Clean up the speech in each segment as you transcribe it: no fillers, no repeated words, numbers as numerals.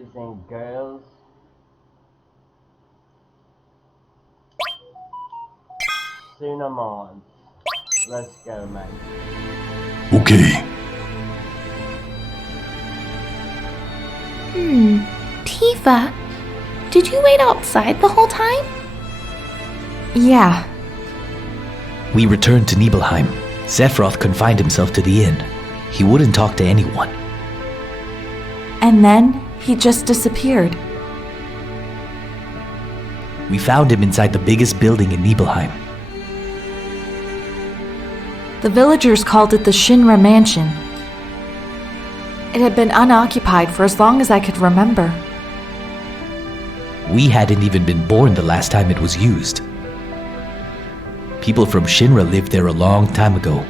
boys and girls. Tsunamods. Let's go, mate. Okay. Tifa, did you wait outside the whole time? Yeah. We returned to Nibelheim. Sephiroth confined himself to the inn. He wouldn't talk to anyone. And then he just disappeared. We found him inside the biggest building in Nibelheim. The villagers called it the Shinra Mansion. It had been unoccupied for as long as I could remember. We hadn't even been born the last time it was used. People from Shinra lived there a long time ago.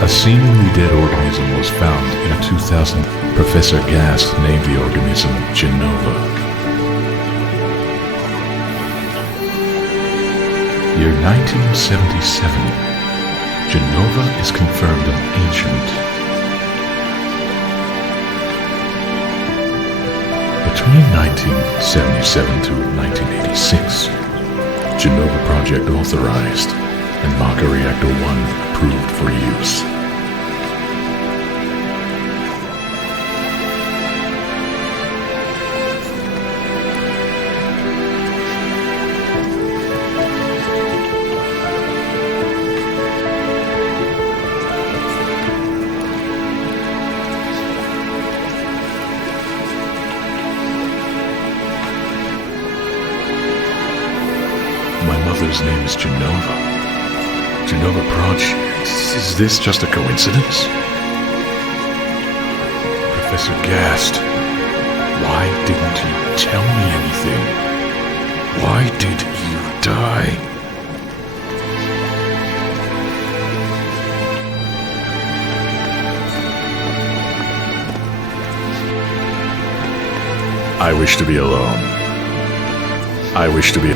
A seemingly dead organism was found in a 2000. Professor Gast named the organism Geno. year 1977, Genova is confirmed an ancient. Between 1977 to 1986, Genova Project authorized and Maka Reactor 1 approved for use. My mother's name is Genova. Genova Project. Is this just a coincidence? Professor Gast, why didn't you tell me anything? Why did you die? I wish to be alone. I wish to be...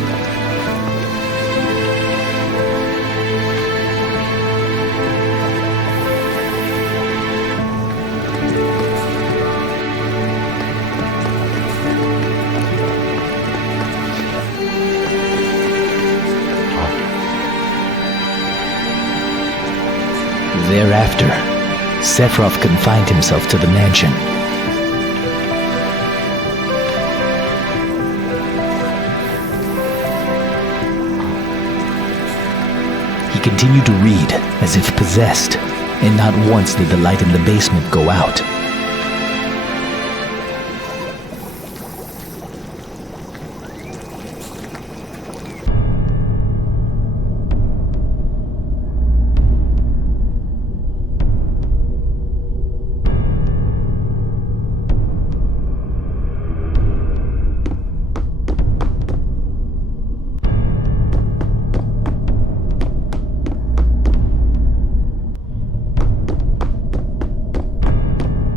Thereafter, Sephiroth confined himself to the mansion. He continued to read as if possessed, and not once did the light in the basement go out.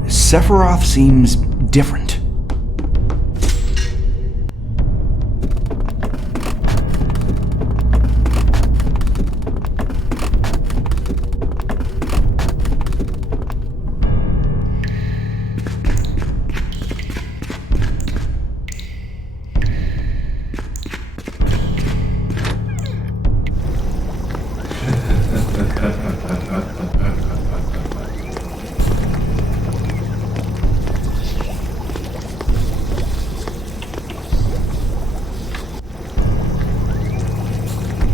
Sephiroth seems different.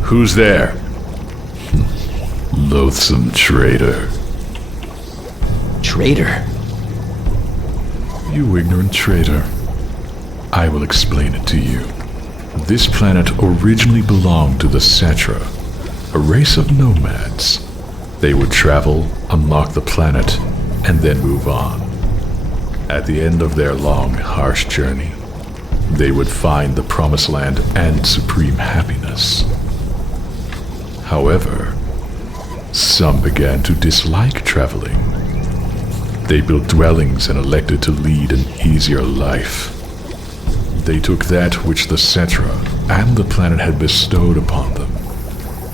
Who's there? Loathsome traitor. Traitor? You ignorant traitor. I will explain it to you. This planet originally belonged to the Cetra, a race of nomads. They would travel, unlock the planet, and then move on. At the end of their long, harsh journey, they would find the Promised Land and supreme happiness. However, some began to dislike traveling. They built dwellings and elected to lead an easier life. They took that which the Cetra and the planet had bestowed upon them,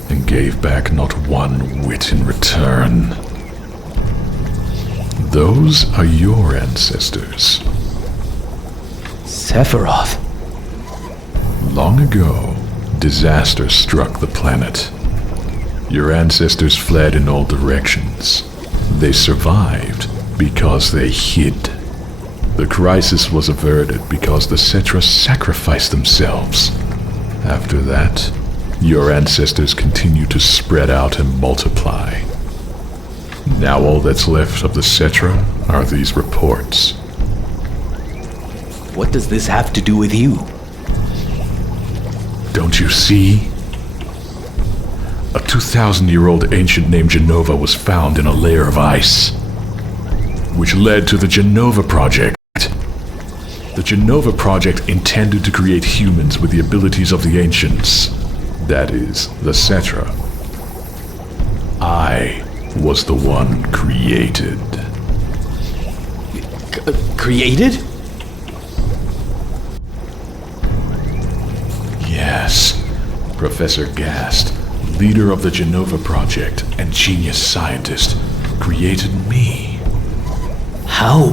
and gave back not one whit in return. Those are your ancestors. Sephiroth. Long ago, disaster struck the planet. Your ancestors fled in all directions. They survived because they hid. The crisis was averted because the Cetra sacrificed themselves. After that, your ancestors continued to spread out and multiply. Now all that's left of the Cetra are these reports. What does this have to do with you? Don't you see? A 2,000-year-old ancient named Genova was found in a layer of ice, which led to the Genova Project. The Genova Project intended to create humans with the abilities of the ancients, that is, the Cetra. I was the one created. Created? Yes, Professor Gast. leader of the Genova Project and genius scientist, created me. How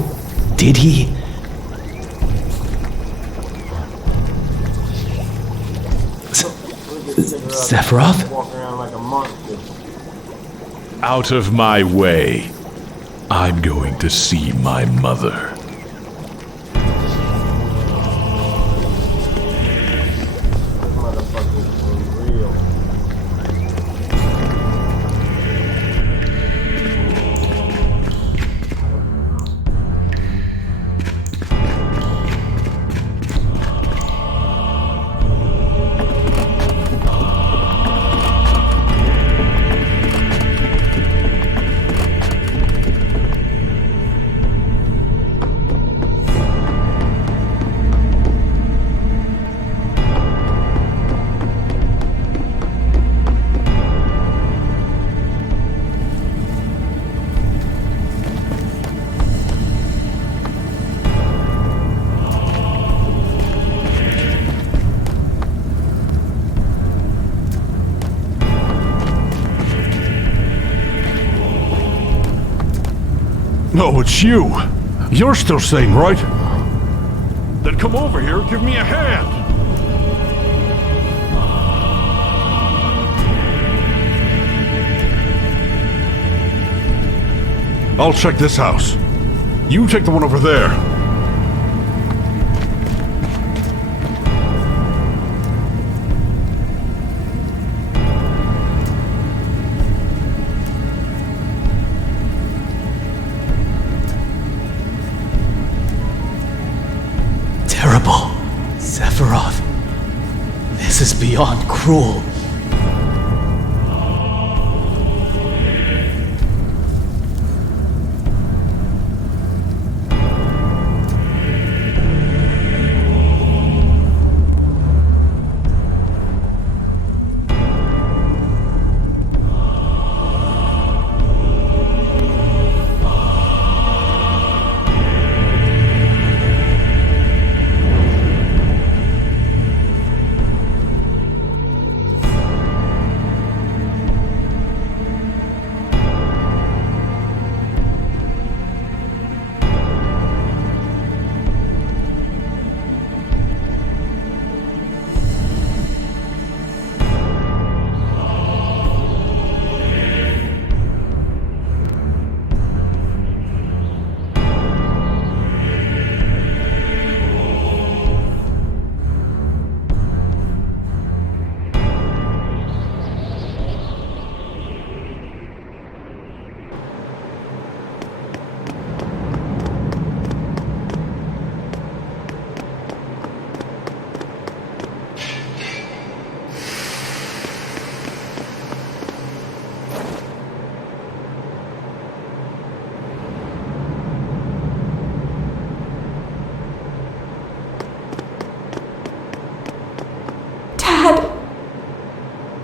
did he? Sephiroth? Walking around like a monster. Out of my way. I'm going to see my mother. This motherfucker's for real. No, it's you. You're still sane, right? Then come over here and give me a hand. I'll check this house. You take the one over there. Terrible. Sephiroth. This is beyond cruel.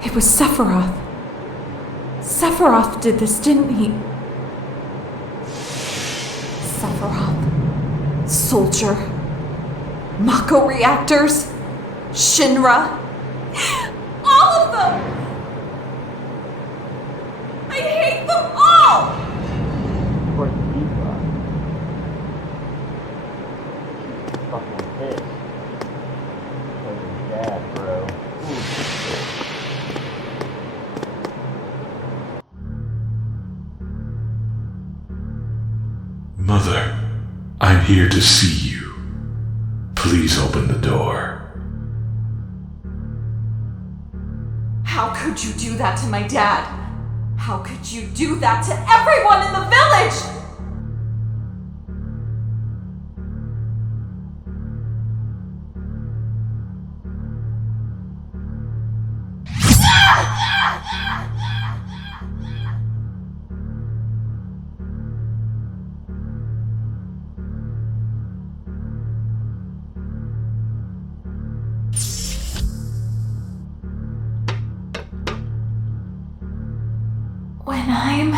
It was Sephiroth. Sephiroth did this, didn't he? Sephiroth. Soldier. Mako reactors. Shinra. All of them! I hate them all! Of course, Tifa. She's fucking pissed. Because of dad, bro. Mother, I'm here to see you. Please open the door. How could you do that to my dad? How could you do that to everyone in the village? When I'm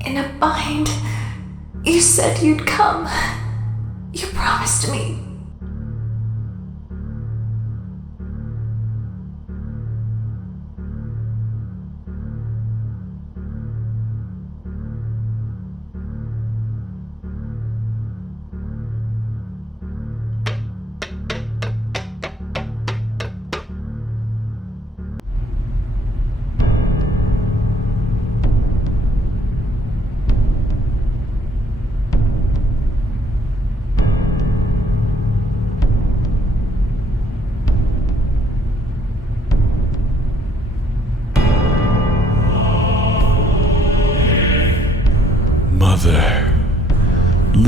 in a bind, you said you'd come. You promised me.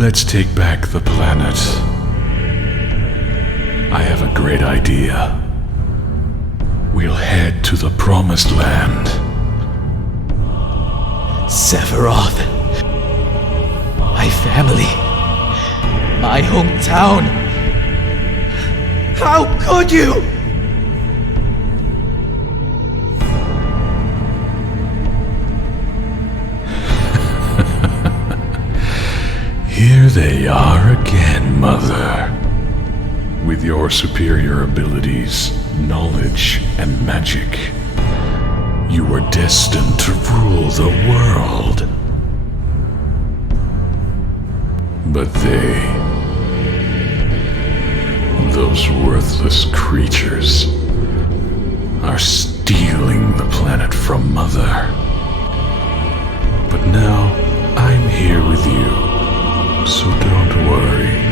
Let's take back the planet. I have a great idea. We'll head to the Promised Land. Sephiroth. My family. My hometown. How could you? Here they are again, Mother. With your superior abilities, knowledge, and magic, you were destined to rule the world. But those worthless creatures, are stealing the planet from Mother. But now, I'm here with you. So don't worry.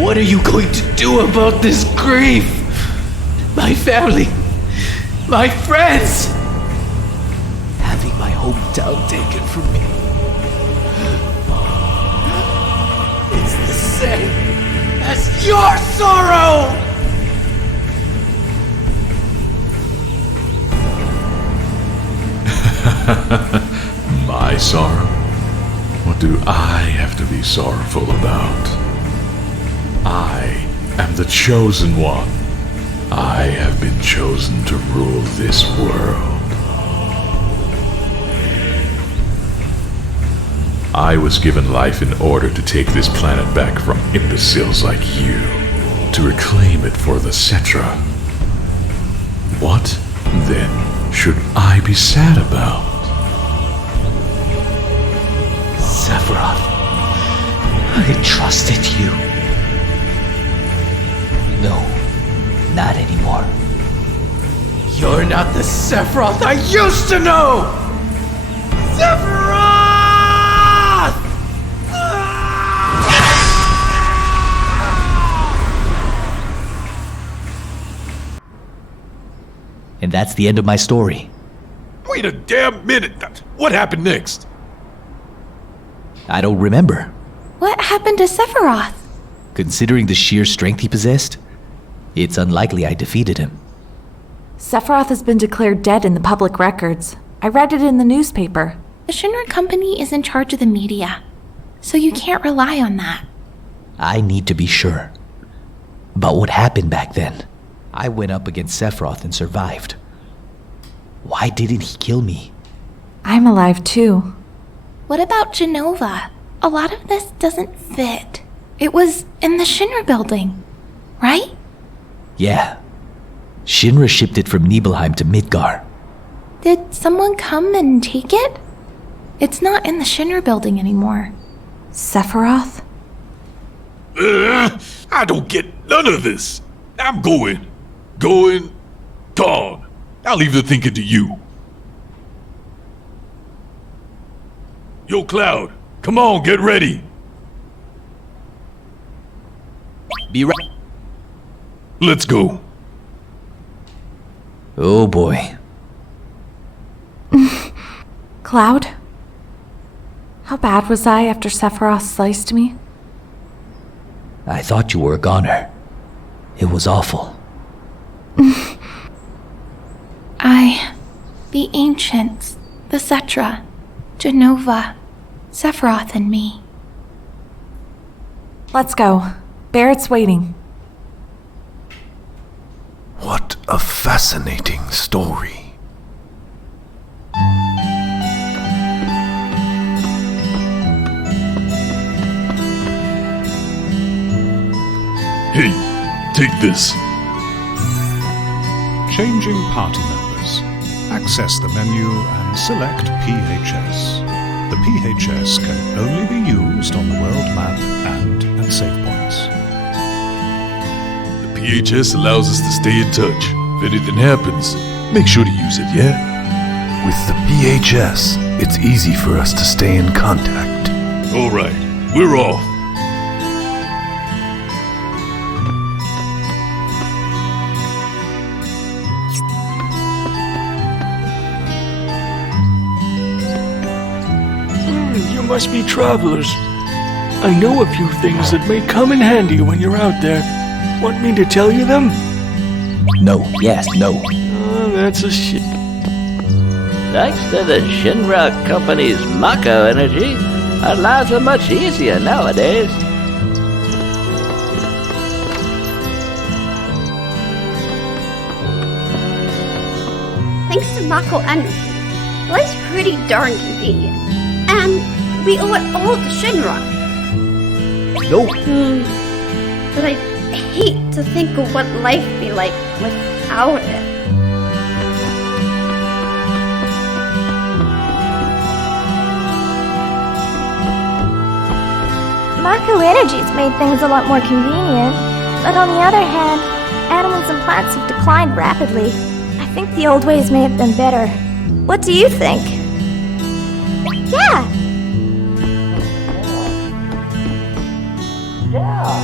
What are you going to do about this grief? My family, my friends, having my hometown taken from me. It's the same as your sorrow! My sorrow? What do I have to be sorrowful about? I am the chosen one. I have been chosen to rule this world. I was given life in order to take this planet back from imbeciles like you, to reclaim it for the Cetra. What, then, should I be sad about? Sephiroth, I trusted you. No, not anymore. You're not the Sephiroth I used to know! Sephiroth! And that's the end of my story. Wait a damn minute! What happened next? I don't remember. What happened to Sephiroth? Considering the sheer strength he possessed, it's unlikely I defeated him. Sephiroth has been declared dead in the public records. I read it in the newspaper. The Shinra Company is in charge of the media, so you can't rely on that. I need to be sure. But what happened back then? I went up against Sephiroth and survived. Why didn't he kill me? I'm alive too. What about Genova? A lot of this doesn't fit. It was in the Shinra building, right? Yeah. Shinra shipped it from Nibelheim to Midgar. Did someone come and take it? It's not in the Shinra building anymore. Sephiroth? I don't get none of this. I'm gone. I'll leave the thinking to you. Yo, Cloud, come on, get ready. Be right. Let's go. Oh boy. Cloud? How bad was I after Sephiroth sliced me? I thought you were a goner. It was awful. The Ancients, the Cetra, Genova, Sephiroth and me. Let's go. Barrett's waiting. What a fascinating story. Hey, take this. Changing party members. access the menu and select PHS. The PHS can only be used on the world map and at save points. The PHS allows us to stay in touch. If anything happens, make sure to use it, yeah? With the PHS, it's easy for us to stay in contact. Alright, we're off. You must be travelers. I know a few things that may come in handy when you're out there. Want me to tell you them? No, yes, no. Oh, that's a shit. Thanks to the Shinra Company's Mako energy, our lives are much easier nowadays. Thanks to Mako energy, life's pretty darn convenient. And we owe it all to Shinra. No. But I hate to think of what life'd be like without it. Mako Energy's made things a lot more convenient, but on the other hand, animals and plants have declined rapidly. I think the old ways may have been better. What do you think? Yeah! Yeah!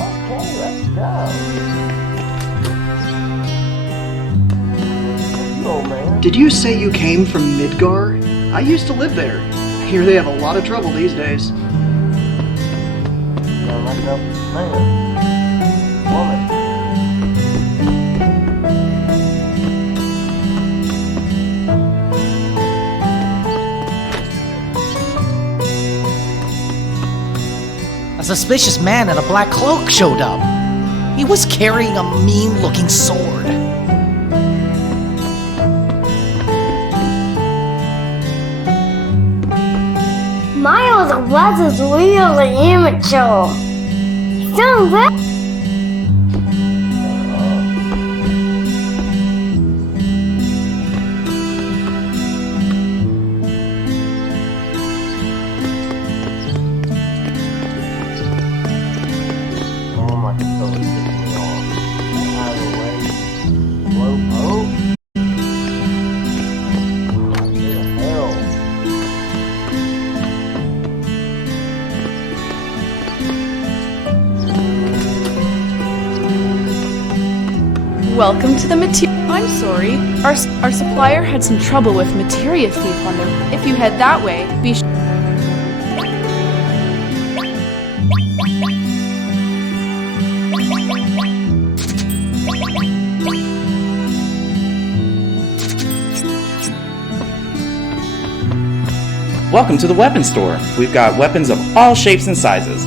Okay, let's go. You old man. Did you say you came from Midgar? I used to live there. I hear they have a lot of trouble these days. Sound like a man. Woman. A suspicious man in a black cloak showed up. He was carrying a mean-looking sword. Miles was is really immature. Don't that? Oh my god, it's me off. Out of the way. Slow poke. What the hell? Welcome to the materia. I'm sorry. Our supplier had some trouble with materia thief on their. If you head that way, be sure. Welcome to the weapon store. We've got weapons of all shapes and sizes.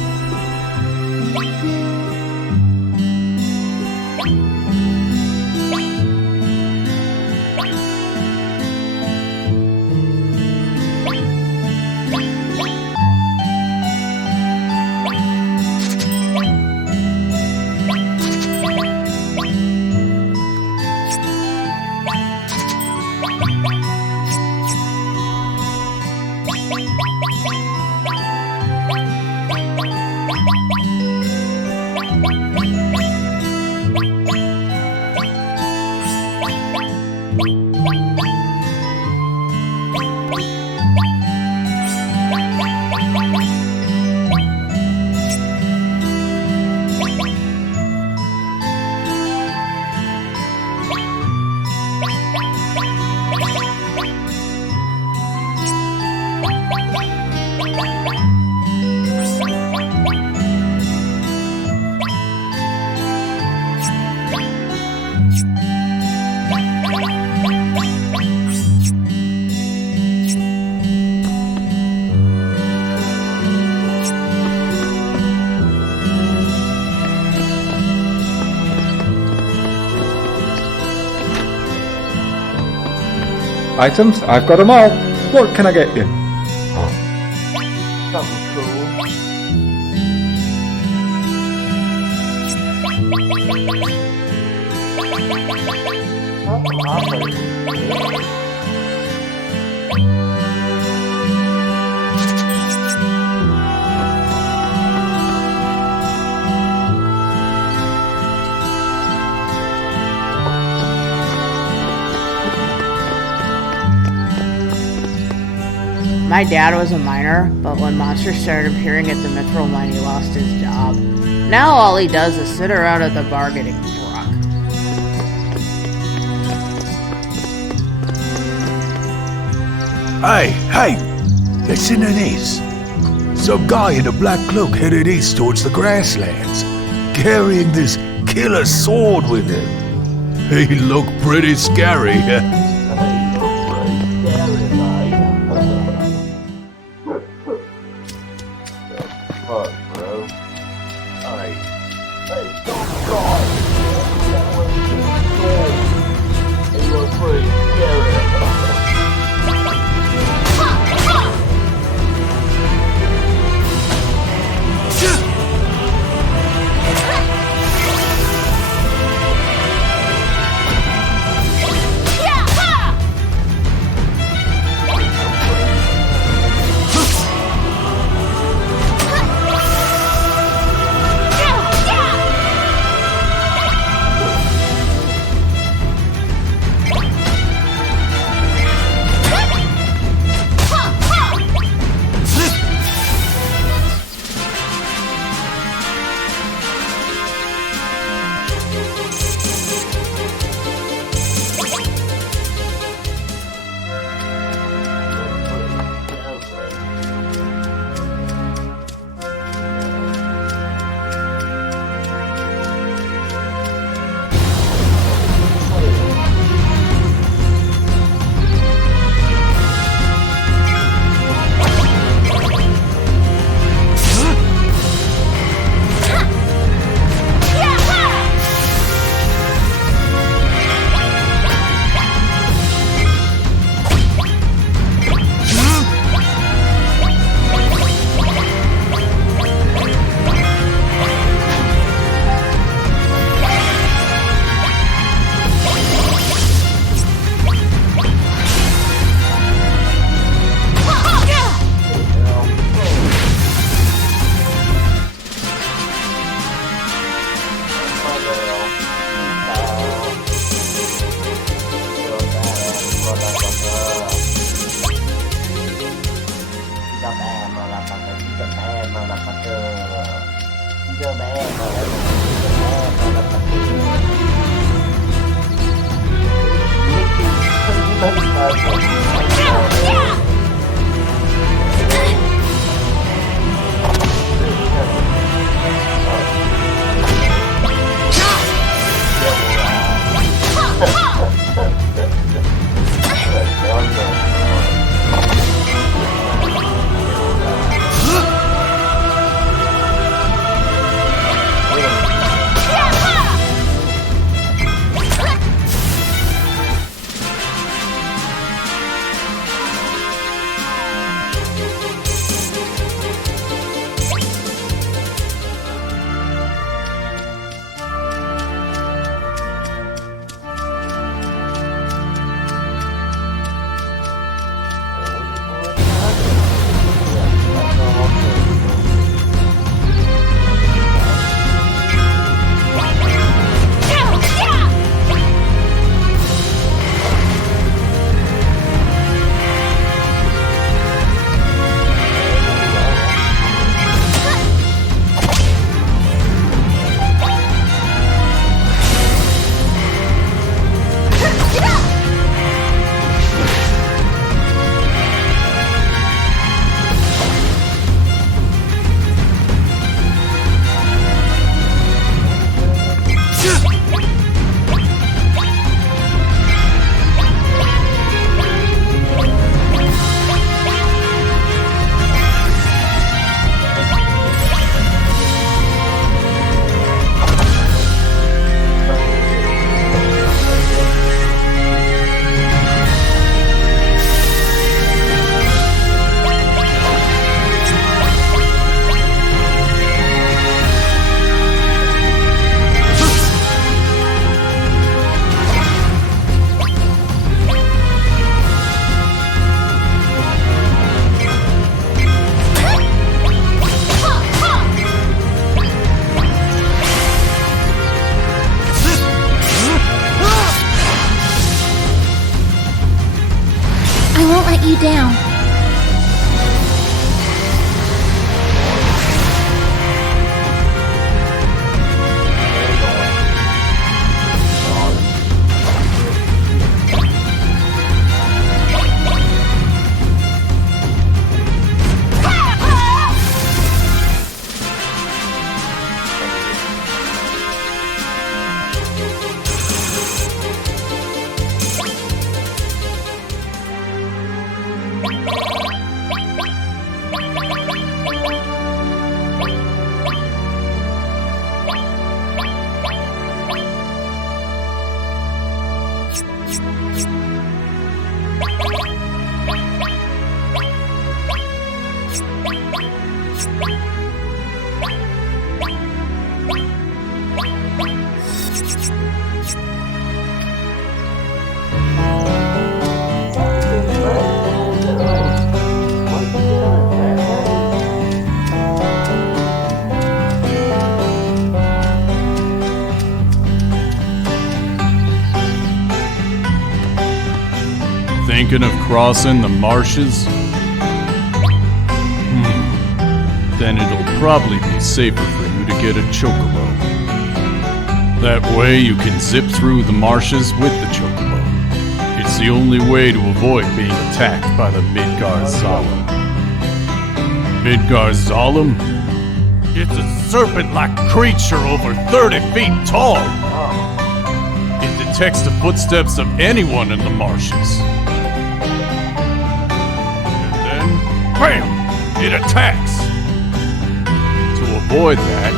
Items? I've got them all. What can I get you? Something cool. Something My dad was a miner, but when monsters started appearing at the mithril mine, he lost his job. Now all he does is sit around at the bar getting drunk. Hey, listen to this. Some guy in a black cloak headed east towards the grasslands, carrying this killer sword with him. He looked pretty scary. Fuck, bro. Hey, stop God! He looked pretty scary. Yeah! Thinking of crossing the marshes? Then it'll probably be safer for you to get a chocobo. That way you can zip through the marshes with the chocobo. It's the only way to avoid being attacked by the Midgar Zalem. Midgar Zalem? It's a serpent-like creature over 30 feet tall. It detects the footsteps of anyone in the marshes. Bam! It attacks! To avoid that,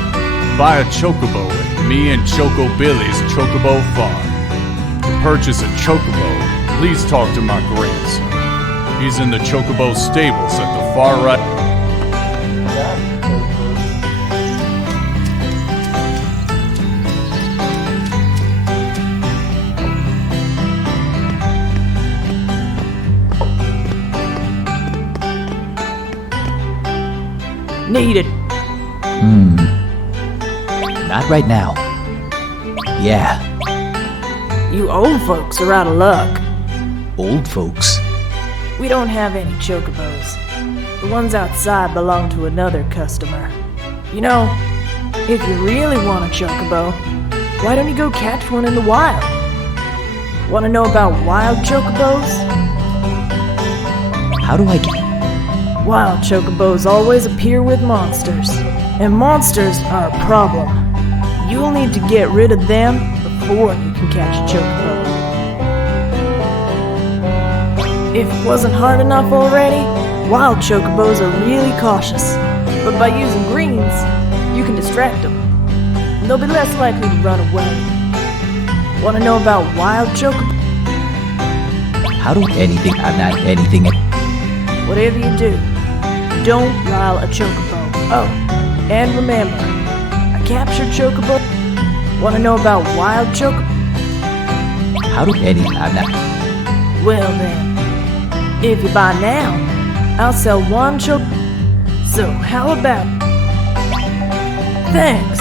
buy a chocobo at me and Choco Billy's Chocobo Farm. To purchase a chocobo, please talk to my grandson. He's in the chocobo stables at the far right. Needed. Not right now. Yeah. You old folks are out of luck. Old folks? We don't have any chocobos. The ones outside belong to another customer. You know, if you really want a chocobo, why don't you go catch one in the wild? Want to know about wild chocobos? How do I get... Wild chocobos always appear with monsters, and monsters are a problem. You'll need to get rid of them before you can catch a chocobo. If it wasn't hard enough already, wild chocobos are really cautious, but by using greens, you can distract them. And they'll be less likely to run away. Want to know about wild chocobos? How do anything... I'm not anything... Whatever you do, don't rile a chocobo. Oh, and remember, a captured chocobo. Want to know about wild chocobo? How do any... I'm not... Well then, if you buy now, I'll sell one chocobo. So how about... Thanks.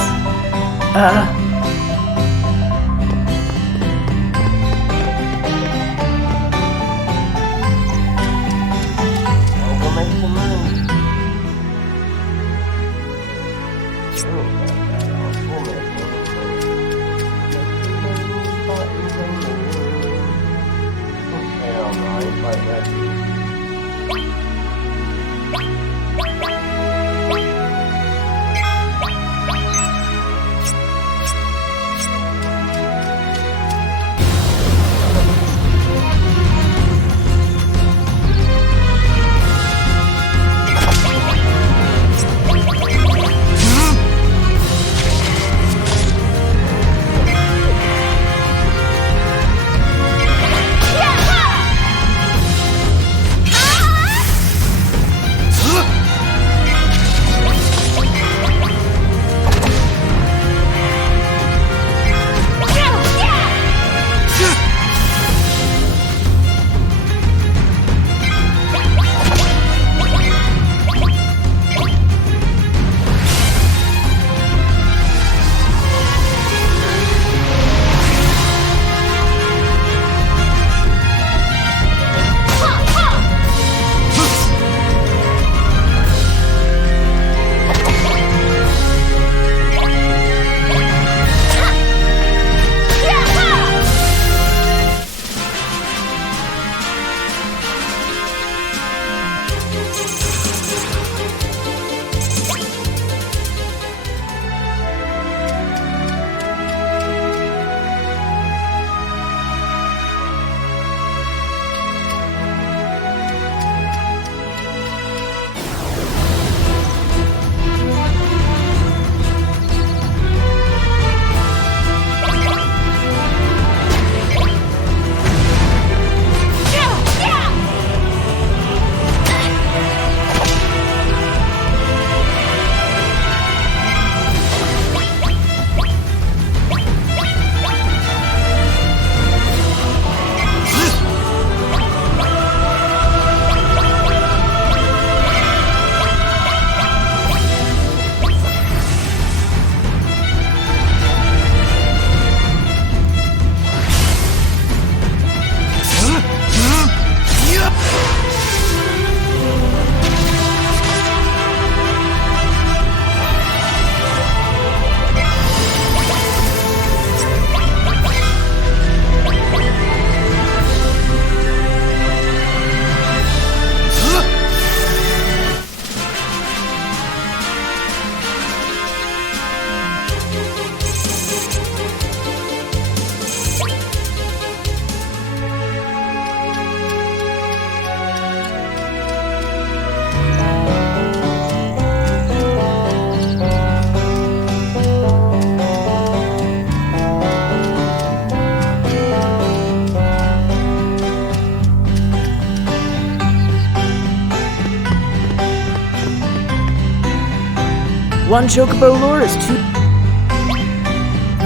One chocobo lure is too...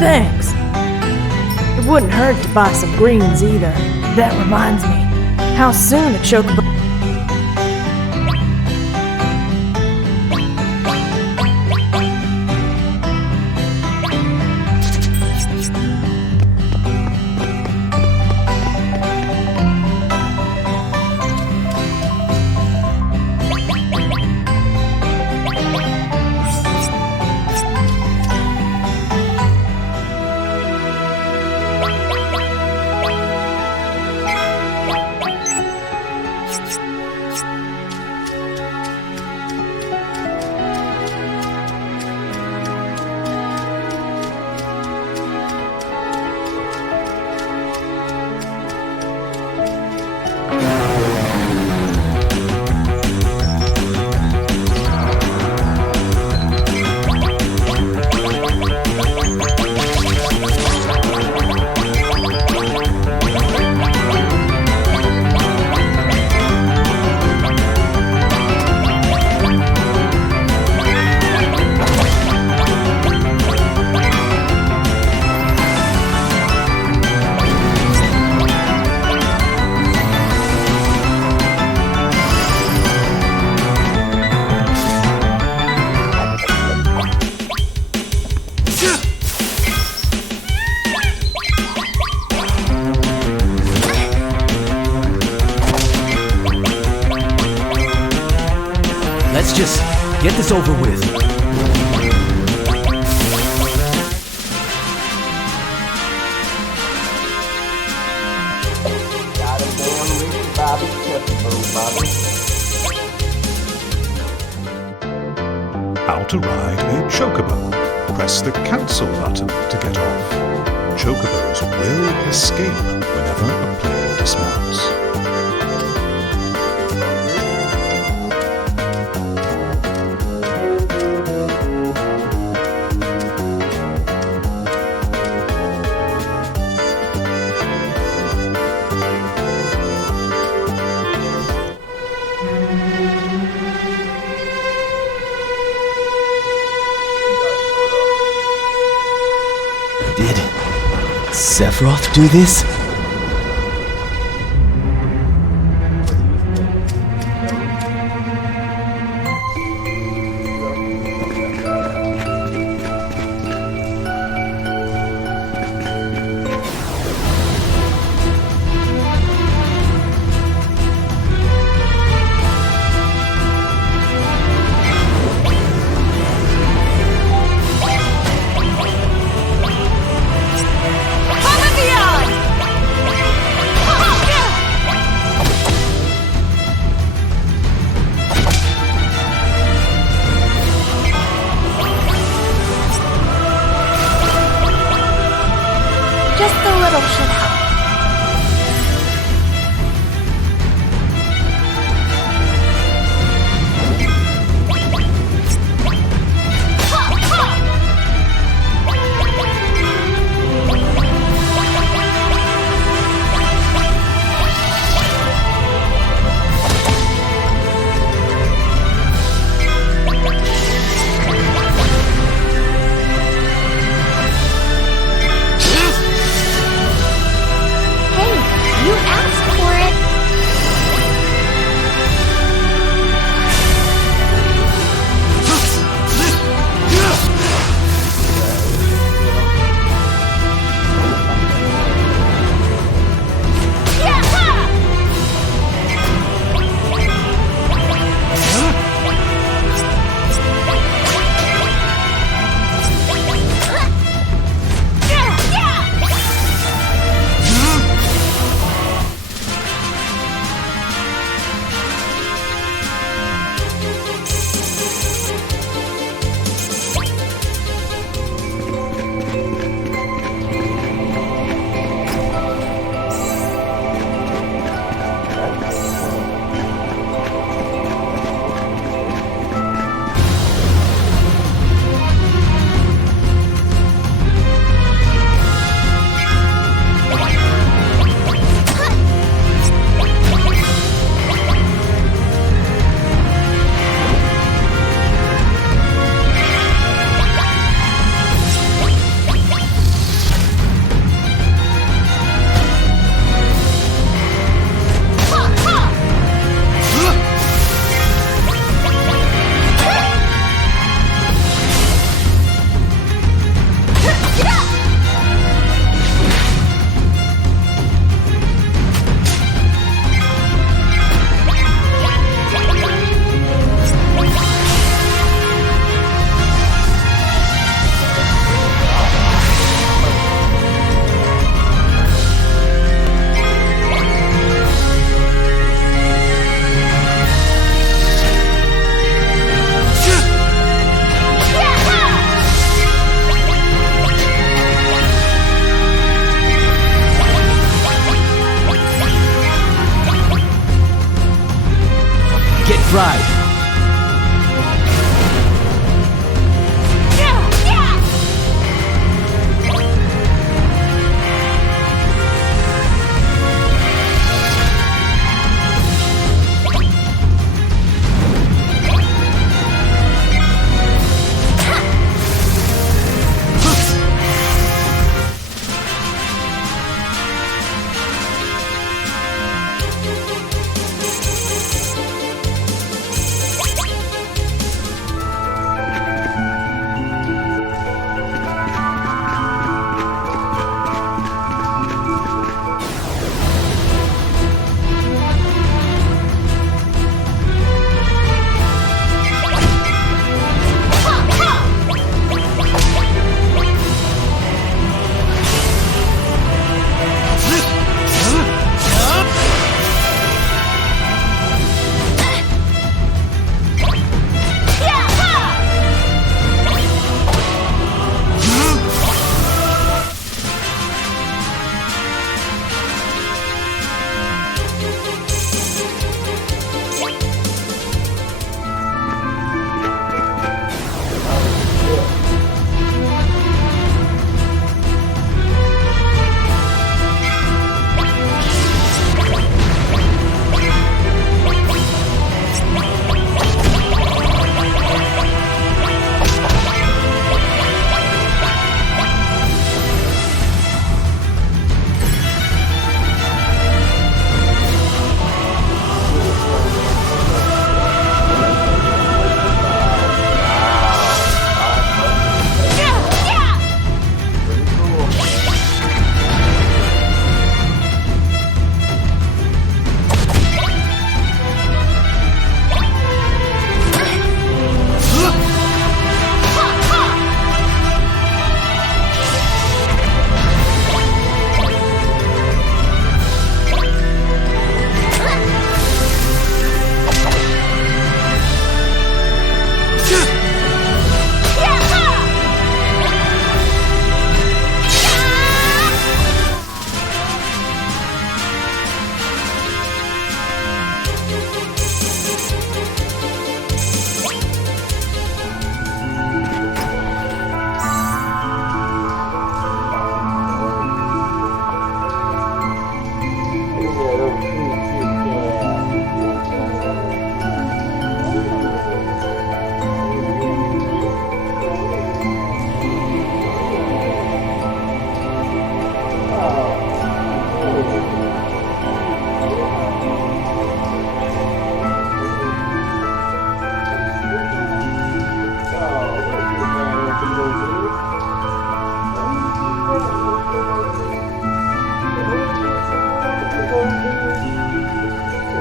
Thanks. It wouldn't hurt to buy some greens either. That reminds me, how soon a chocobo... Let's just get this over with. How to ride a chocobo. Press the cancel button to get off. Chocobos will escape whenever a player dismounts. Did Sephiroth do this? get fried.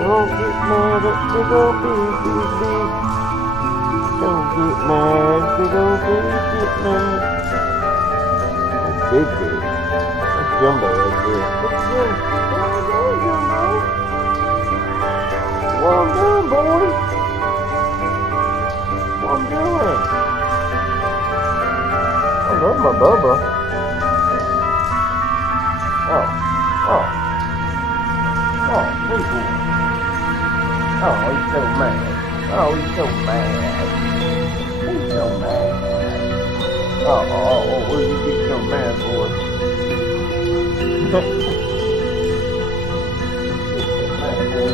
Don't get mad at big old big. Don't get mad, big old get mad. That's big. That's Jumbo right there. What's Jumbo? What I'm doing, boy? What I'm doing? I love my Bubba. Oh, he's so mad. Oh, he's so mad. He's so mad. What did you get so mad for? He's so mad, boy.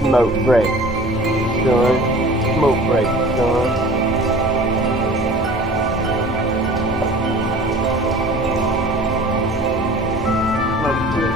Smoke break, son. Smoke break, son. Smoke break.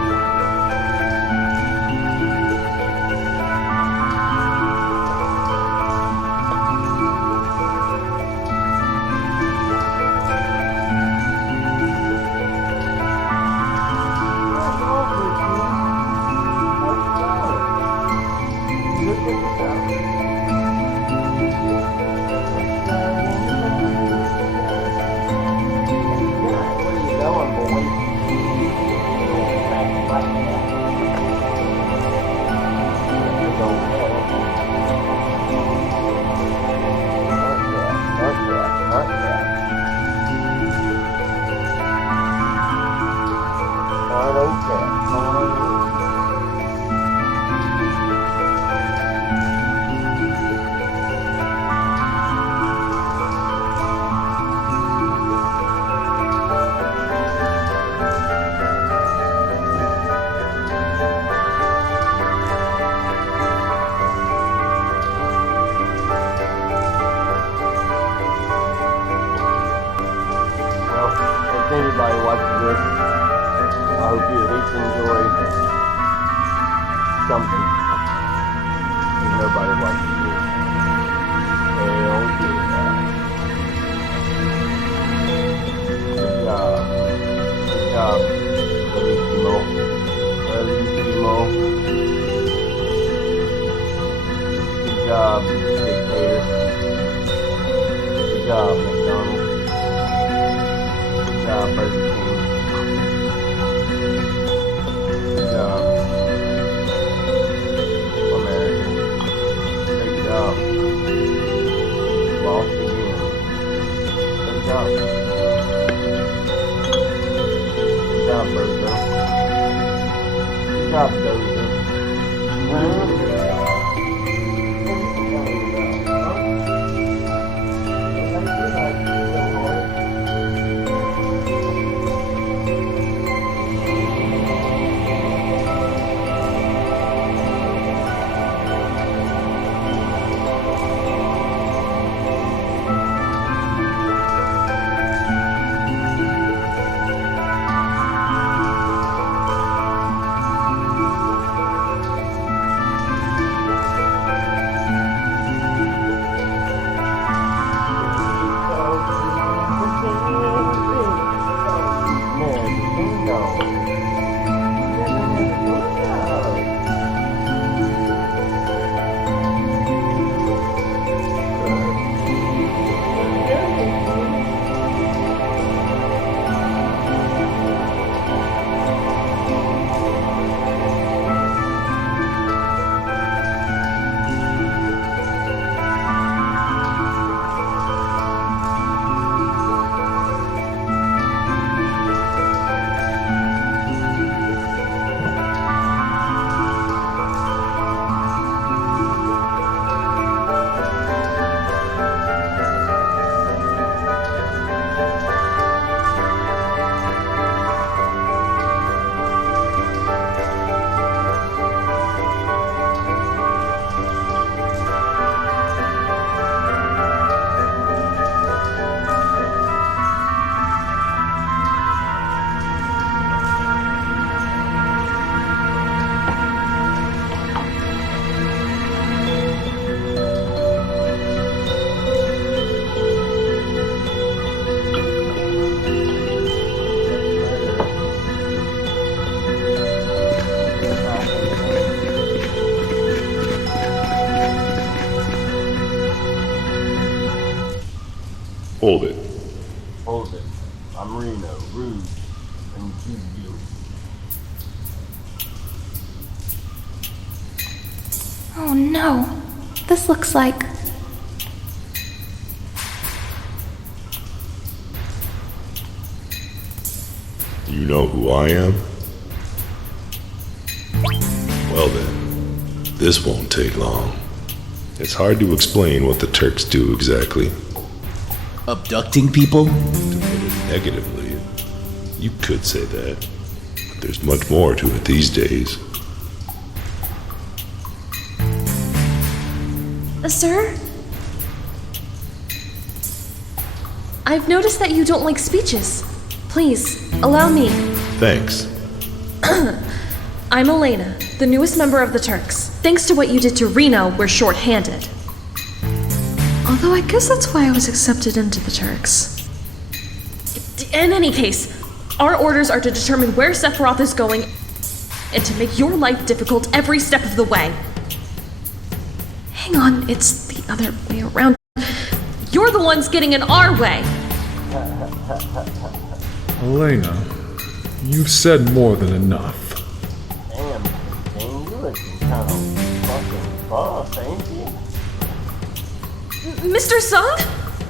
Anybody watching this, I hope you at least enjoy something. There's nobody watching this. Hell yeah. Good job. Good job, Bellissimo. Bellissimo. Good job, Dictator. Good job, McDonald's. Good job, Burger King. Good job, America. Good job. Lost again. Good job. Good job, Burger. Good job, Dozer. Hold it. Hold it. I'm Reno, Rude, and you. Oh no. This looks like... You know who I am? Well then, this won't take long. It's hard to explain what the Turks do exactly. Abducting people? To put it negatively, you could say that. But there's much more to it these days. Sir? I've noticed that you don't like speeches. Please, allow me. Thanks. I'm Elena, the newest member of the Turks. Thanks to what you did to Reno, we're short-handed. Although I guess that's why I was accepted into the Turks. In any case, our orders are to determine where Sephiroth is going and to make your life difficult every step of the way. Hang on, it's the other way around. You're the ones getting in our way! Elena, you've said more than enough. Damn, you looking kind of fucking buff, ain't you? Mr. Sung?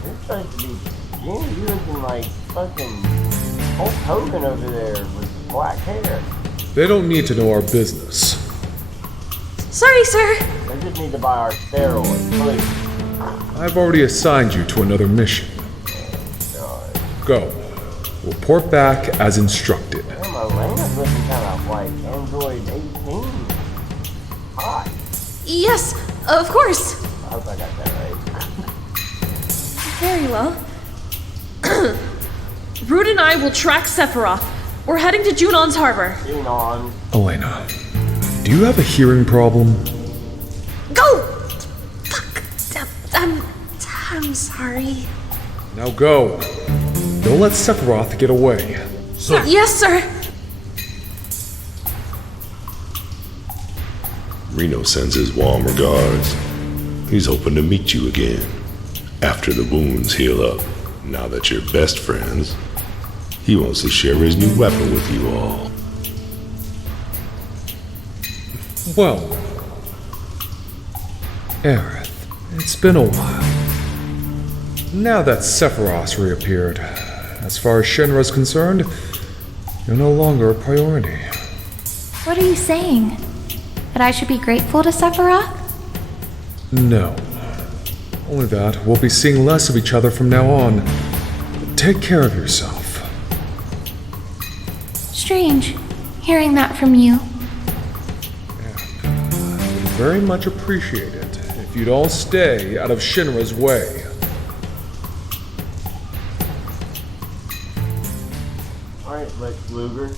You're supposed to be skinny. You looking like fucking Hulk Hogan over there with black hair. They don't need to know our business. Sorry, sir. They just need to buy our steroids, please. I've already assigned you to another mission. Go. Report back as instructed. Elena's looking kind of like Android 18. Hot. Yes, of course. I hope I got that right. Very well. Root and I will track Sephiroth. We're heading to Junon's harbor. Junon. Elena, do you have a hearing problem? Go! Fuck. I'm sorry. Now go. Don't let Sephiroth get away. Yes, sir. Reno sends his warm regards. He's hoping to meet you again. After the wounds heal up, now that you're best friends, he wants to share his new weapon with you all. Well, Aerith, it's been a while. Now that Sephiroth's reappeared, as far as Shinra's concerned, you're no longer a priority. What are you saying? That I should be grateful to Sephiroth? No. Only that we'll be seeing less of each other from now on. Take care of yourself. Strange, hearing that from you. I would very much appreciate it if you'd all stay out of Shinra's way. Alright, Lex Luger.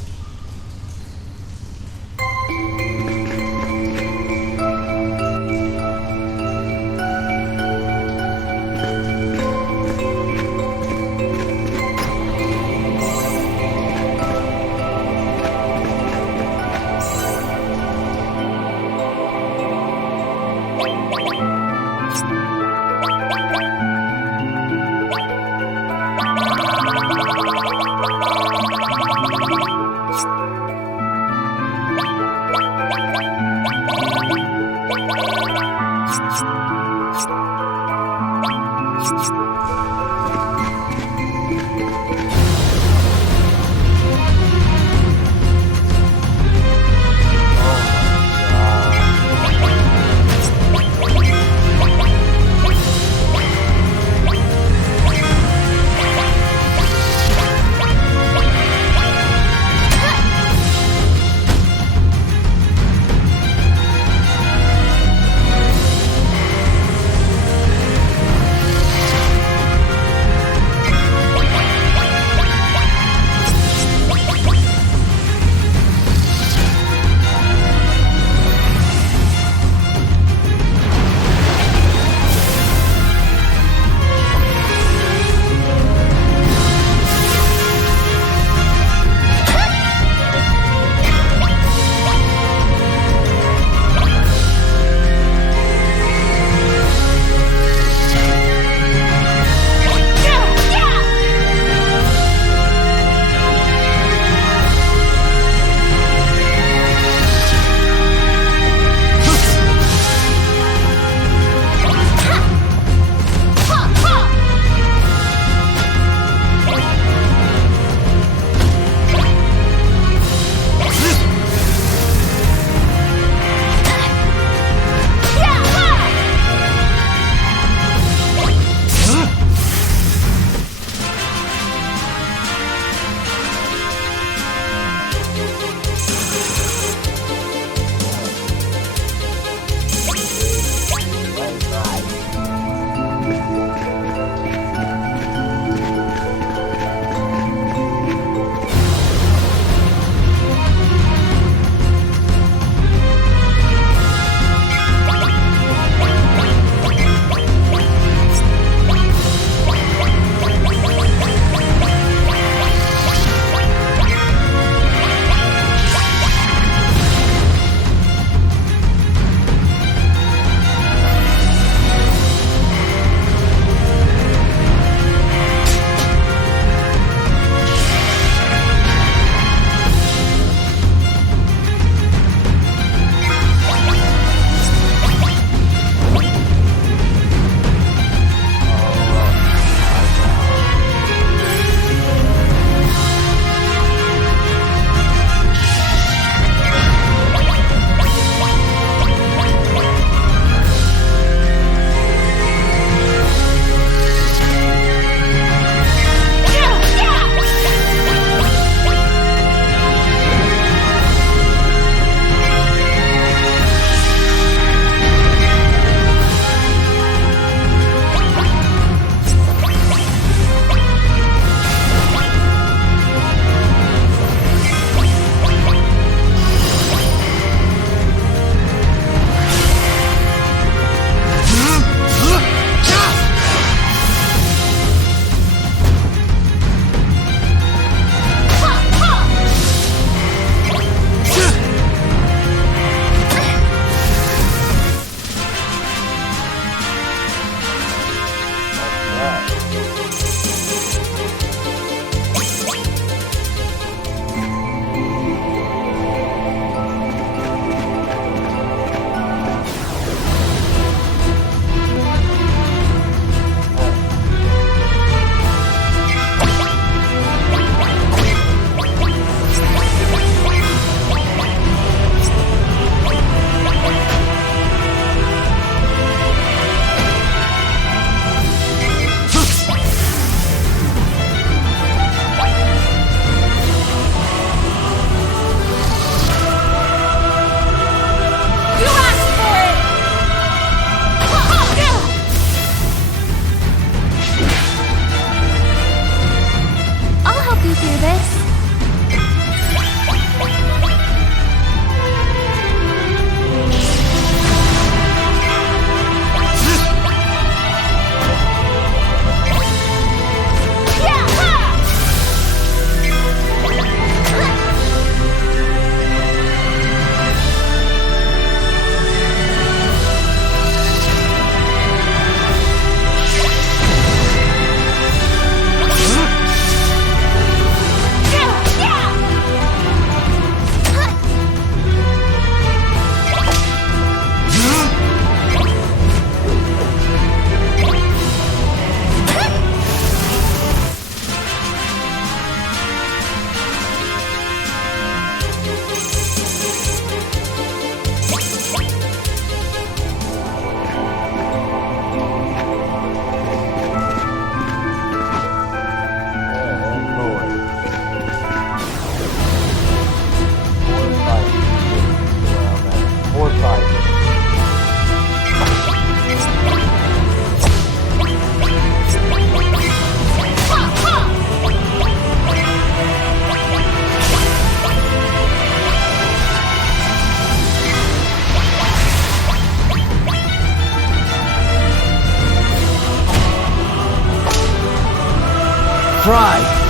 pride.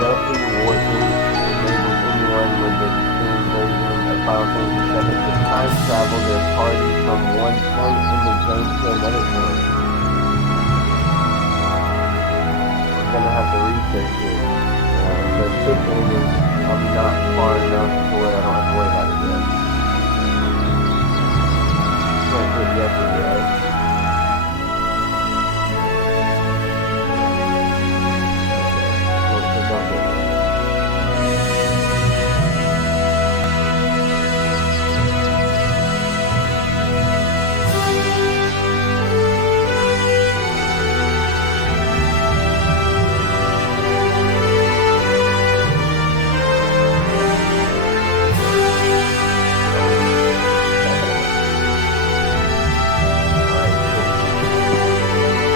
Delphi Warden enables anyone with the Steam version of Final Fantasy VII to time travel their party from one point in the game to another point. I'm gonna have to research it. The big thing is I'm not far enough to where I don't have to worry about it yet. Can't put yes or yes.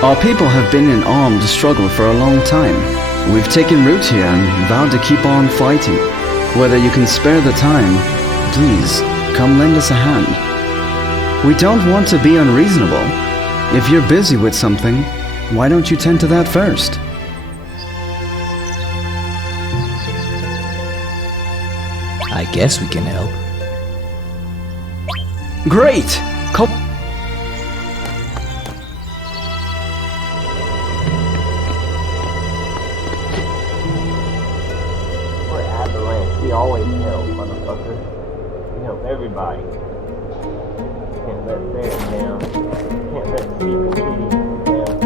Our people have been in armed struggle for a long time. We've taken root here and vowed to keep on fighting. Whether you can spare the time, please, come lend us a hand. We don't want to be unreasonable. If you're busy with something, why don't you tend to that first? I guess we can help. Great! We always help, motherfucker. We help everybody. Can't let Barrett down. Can't let Stephen Kitty down.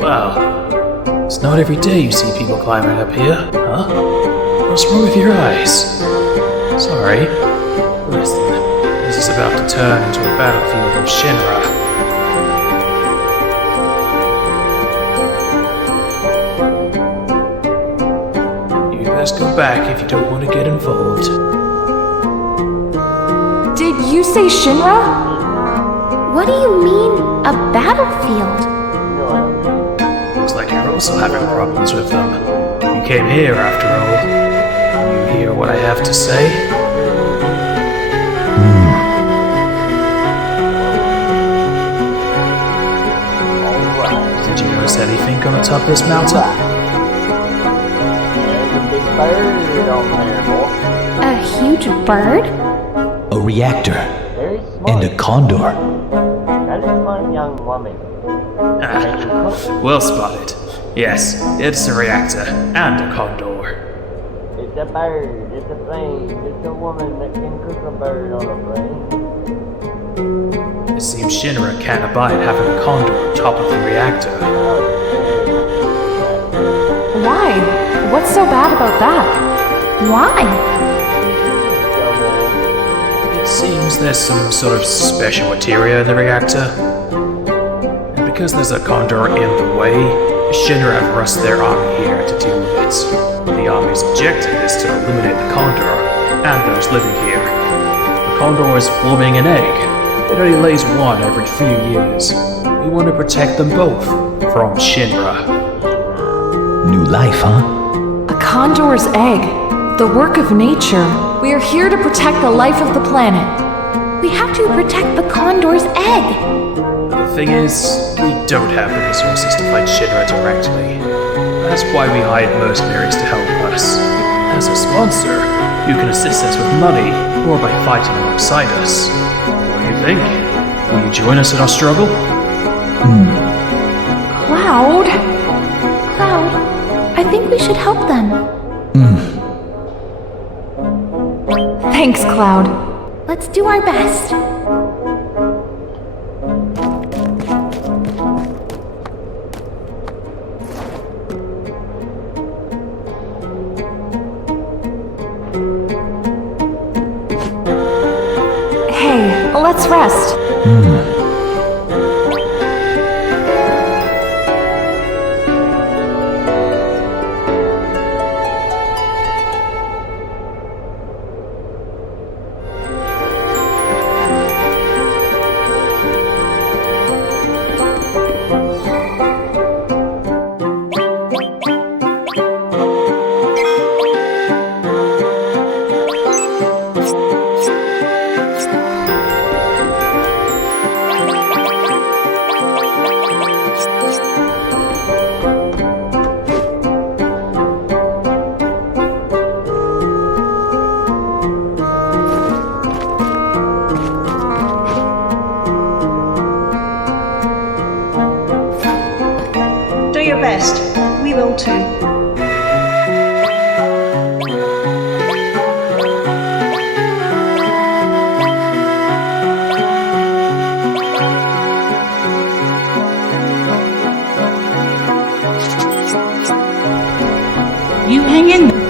Wow. It's not every day you see people climbing up here, huh? What's wrong with your eyes? Sorry. Listen, this is about to turn into a battlefield of Shinra. You best go back if you don't want to get involved. Did you say Shinra? What do you mean, a battlefield? Looks like you're also having problems with them. You came here after all. You hear what I have to say? Did you notice anything on the top of this mountain? There's a big bird on there, boy. A huge bird? A reactor. Very smart. And a condor. That is my young woman. Well spotted. Yes, it's a reactor and a condor. It's a bird, it's a plane, it's a woman that can cook a bird on a plane. It seems Shinra can't abide having a condor on top of the reactor. Why? What's so bad about that? Why? It seems there's some sort of special materia in the reactor. And because there's a condor in the way, Shinra have rushed their army here to deal with it. The army's objective is to eliminate the condor and those living here. The condor is forming an egg. It only lays one every few years. We want to protect them both from Shinra. New life, huh? A condor's egg. The work of nature. We are here to protect the life of the planet. We have to protect the condor's egg. The thing is, we don't have the resources to fight Shinra directly. That's why we hired mercenaries to help us. As a sponsor, you can assist us with money or by fighting alongside us. What do you think? Will you join us in our struggle? Cloud? Cloud, I think we should help them. Thanks, Cloud. Let's do our best. Hey, let's rest. Do your best. We will too. You hang in there.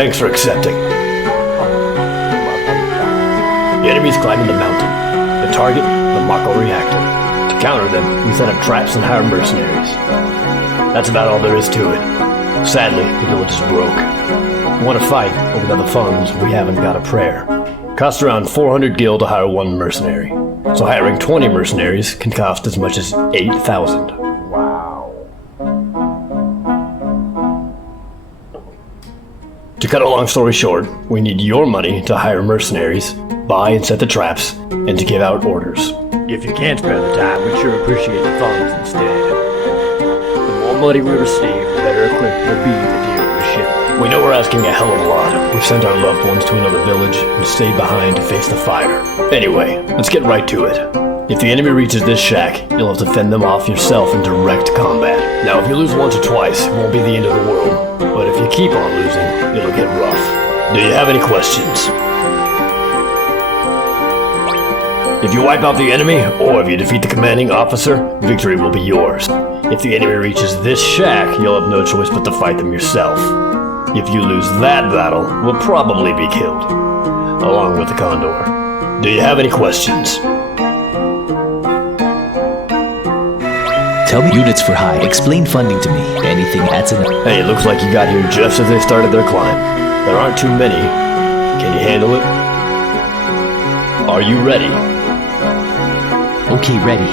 Thanks for accepting. The enemy's climbing the mountain. The target, the Mako reactor. To counter them, we set up traps and hire mercenaries. That's about all there is to it. Sadly, the village is broke. We want to fight, but without the funds, we haven't got a prayer. Costs around 400 gil to hire one mercenary. So hiring 20 mercenaries can cost as much as 8,000. To cut a long story short, we need your money to hire mercenaries, buy and set the traps, and to give out orders. If you can't spare the time, we'd sure appreciate the funds instead. The more money we receive, the better equipped we'll be to deal with the ship. We know we're asking a hell of a lot. We've sent our loved ones to another village and stayed behind to face the fire. Anyway, let's get right to it. If the enemy reaches this shack, you'll have to fend them off yourself in direct combat. Now, if you lose once or twice, it won't be the end of the world. But if you keep on losing, it'll get rough. Do you have any questions? If you wipe out the enemy, or if you defeat the commanding officer, victory will be yours. If the enemy reaches this shack, you'll have no choice but to fight them yourself. If you lose that battle, we'll probably be killed, along with the Condor. Do you have any questions? Tell me units for hire. Explain funding to me. Anything that's enough. Hey, it looks like you got here just as they started their climb. There aren't too many. Can you handle it? Are you ready? Okay, ready.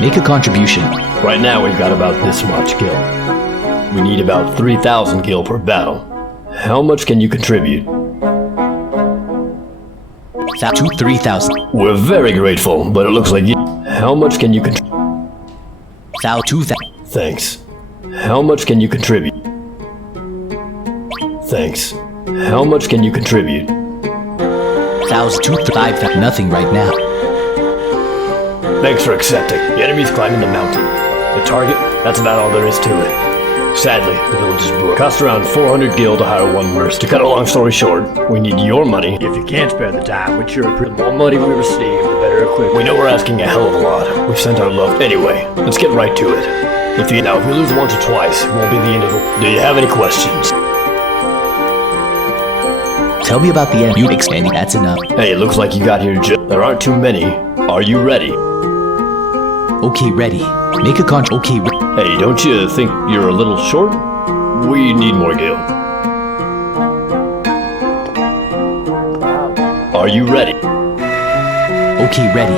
Make a contribution. Right now we've got about this much gil. We need about 3,000 gil per battle. How much can you contribute? 3,000. We're very grateful, but it looks like you... How much can you contribute? 2,000. Thanks. How much can you contribute? Thanks. How much can you contribute? 5,000. Nothing right now. Thanks for accepting. The enemy's climbing the mountain. The target, that's about all there is to it. Sadly, the village is broke. Costs around 400 gil to hire one merc. To cut a long story short, we need your money. If you can't spare the time, which you're the more money we receive, the better equipped. We know we're asking a hell of a lot. We've sent our love. Anyway, let's get right to it. If you lose once or twice, it won't be the end of the... Do you have any questions? Tell me about the end. You expanding, that's enough. Hey, it looks like you got here just... There aren't too many. Are you ready? Okay, ready. Make a okay, Hey, don't you think you're a little short? We need more gil. Are you ready? Okay, ready.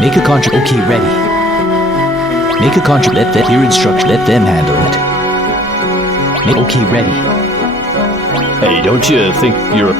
Make a okay, ready. Make a let them hear instruction, let them handle it. Okay, ready. Hey, don't you think you're